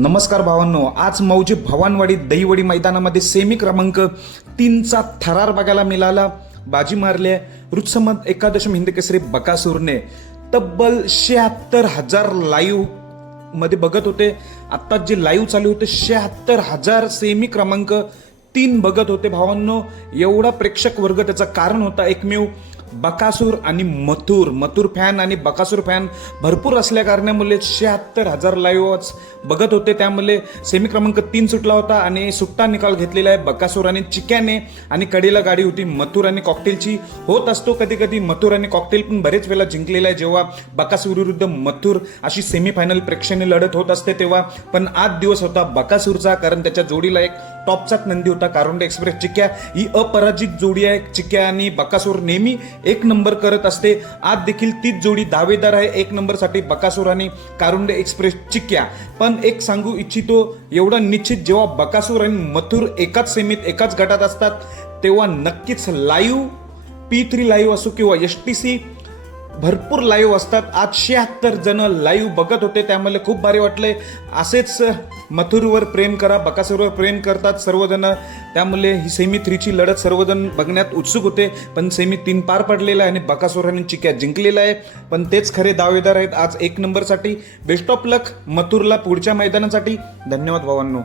नमस्कार भावांनो आज मौजे भवानवाडी दहीवडी मैदानामध्ये सेमी क्रमांक तीनचा थरार बघायला मिळाला. बाजी मारली रुत्समत एकादशम हिंदकेसरी बकासूरने तब्बल शहात्तर हजार लाईव्हमध्ये बघत होते. आत्ता जे लाईव्ह चालू होते शहात्तर हजार सेमी क्रमांक तीन बघत होते भावांनो. एवढा प्रेक्षक वर्ग त्याचं कारण होता एकमेव. बकासूर आणि मथुर मथुर फॅन आणि बकासूर फॅन भरपूर असल्या कारणामुळे शहात्तर हजार लाईव्हच बघत होते. त्यामुळे सेमी क्रमांक तीन सुटला होता आणि सुट्टा निकाल घेतलेला आहे बकासूर आणि चिक्याने. आणि कडेला गाडी होती मथुर आणि कॉकटेलची होत असतो कधी कधी मथुर आणि कॉकटेल पण बरेच वेळा जिंकलेला आहे. जेव्हा बकासूर विरुद्ध मथुर अशी सेमीफायनल प्रेक्षणीय लढत होत असते तेव्हा. पण आज दिवस होता बकासूरचा कारण त्याच्या जोडीला एक टॉपचाच नंदी होता. कारुंड एक्सप्रेस चिक्या ही अपराजित जोडी आहे. चिक्या आणि बकासूर नेहमी एक नंबर करत असते. आज देखील तीच जोडी दावेदार आहे. एक नंबरसाठी बकासूर आणि कारुंडे एक्सप्रेस चिक्या. पण एक सांगू इच्छितो एवढं निश्चित जेव्हा बकासूर आणि मथुर एकाच सेमीत एकाच गटात असतात तेव्हा नक्कीच लाईव्ह पी थ्री लाईव्ह असो किंवा एस टी सी भरपूर लाईव्ह असतात. आज शहात्तर जण लाईव्ह बघत होते त्यामुळे खूप भारी वाटले असेच मथुरवर प्रेम करा बकासूरवर प्रेम करतात सर्वजण. त्यामुळे ही सेमी थ्रीची लढत सर्वजण बघण्यात उत्सुक होते. पण सेमी तीन पार पडलेला आहे आणि बकासुराने चिक्या जिंकलेला आहे. पण तेच खरे दावेदार आहेत आज एक नंबरसाठी. बेस्ट ऑफ लक मथुरला पुढच्या मैदानासाठी. धन्यवाद भावांनो.